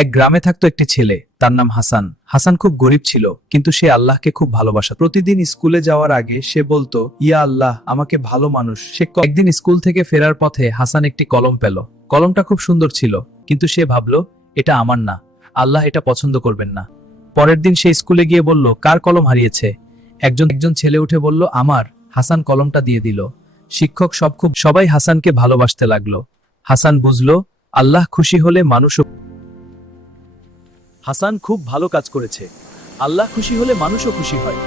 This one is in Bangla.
এক গ্রামে থাকতো একটি ছেলে, তার নাম হাসান। হাসান খুব গরিব ছিল, কিন্তু সে আল্লাহকে খুব ভালোবাসত। প্রতিদিন স্কুলে যাওয়ার আগে সে বলতো, ইয়া আল্লাহ, আমাকে ভালো মানুষ। একদিন স্কুল থেকে ফেরার পথে হাসান একটি কলম পেল। কলমটা খুব সুন্দর ছিল, কিন্তু সে ভাবলো, এটা আমার না, আল্লাহ এটা পছন্দ করবেন না। পরের দিন সে স্কুলে গিয়ে বলল, কার কলম হারিয়েছে? একজন একজন ছেলে উঠে বলল, আমার। হাসান কলমটা দিয়ে দিল। শিক্ষক সবাই হাসানকে ভালোবাসতে লাগলো। হাসান বুঝলো, আল্লাহ খুশি হলে মানুষও। হাসান খুব ভালো কাজ করেছে। আল্লাহ খুশি হলে মানুষও খুশি হয়।